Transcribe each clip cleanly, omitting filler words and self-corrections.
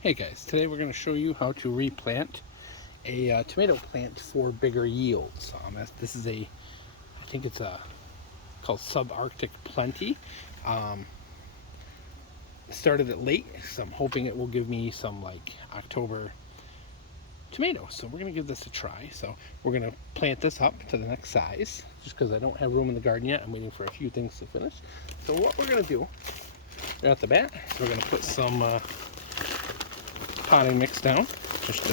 Hey guys, today we're going to show you how to replant a tomato plant for bigger yields. This is I think it's called Subarctic Plenty. Um, Started it late, so I'm hoping it will give me some like October tomatoes. So we're going to give this a try. So we're going to plant this up to the next size, just because I don't have room in the garden yet. I'm waiting for a few things to finish. So what we're going to do right off the bat is we're going to put some potting mix down, just to,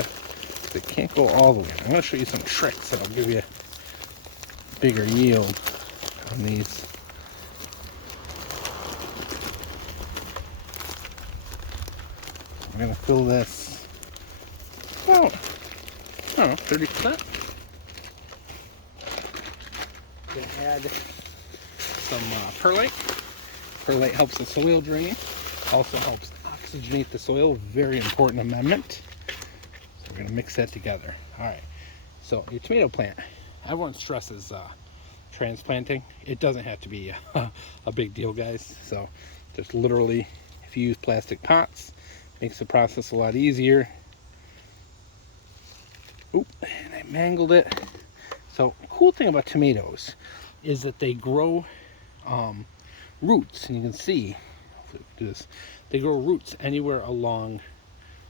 it can't go all the way. I'm going to show you some tricks that'll give you a bigger yield on these. I'm going to fill this about, I don't know, 30%. Going to add some perlite. Perlite helps the soil drain, also helps oxygenate the soil. Very important amendment. So we're going to mix that together. All right, so your tomato plant, everyone stresses transplanting. It doesn't have to be a big deal, guys. So just literally, if you use plastic pots, makes the process a lot easier. Oop, and I mangled it. So cool thing about tomatoes is that they grow roots, and you can see, do this, they grow roots anywhere along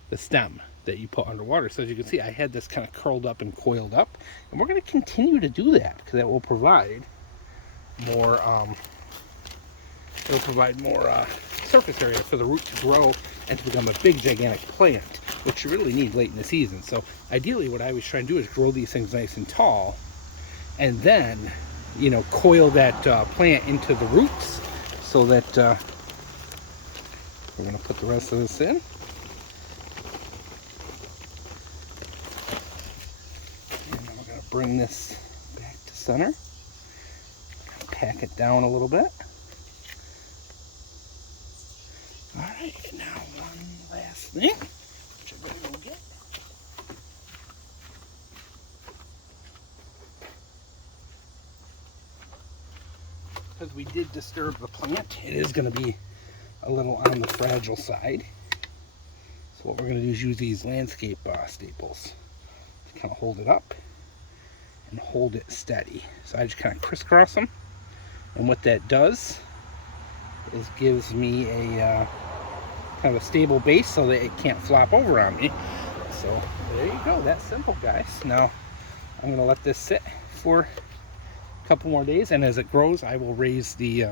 the stem that you put underwater. So as you can see, I had this kind of curled up and coiled up, and we're going to continue to do that because that will provide more surface area for the root to grow and to become a big gigantic plant, which you really need late in the season. So ideally what I was trying to do is grow these things nice and tall, and then coil that plant into the roots, so that we're going to put the rest of this in. And then we're going to bring this back to center. Pack it down a little bit. All right, now one last thing, which I better go get. Because we did disturb the plant, it is going to be a little on the fragile side. So what we're going to do is use these landscape staples to kind of hold it up and hold it steady. So I just kind of crisscross them, and what that does is gives me a kind of a stable base so that it can't flop over on me. So there you go, that's simple, guys. Now I'm going to let this sit for a couple more days, and as it grows I will raise the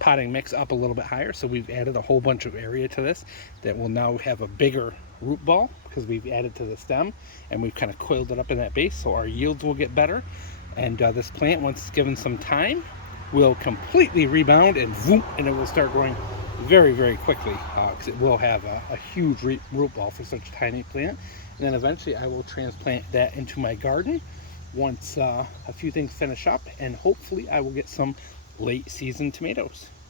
potting mix up a little bit higher. So we've added a whole bunch of area to this that will now have a bigger root ball because we've added to the stem, and we've kind of coiled it up in that base, so our yields will get better. And this plant, once it's given some time, will completely rebound and boom, and it will start growing very, very quickly, because it will have a huge root ball for such a tiny plant. And then eventually I will transplant that into my garden once a few things finish up, and hopefully I will get some late season tomatoes.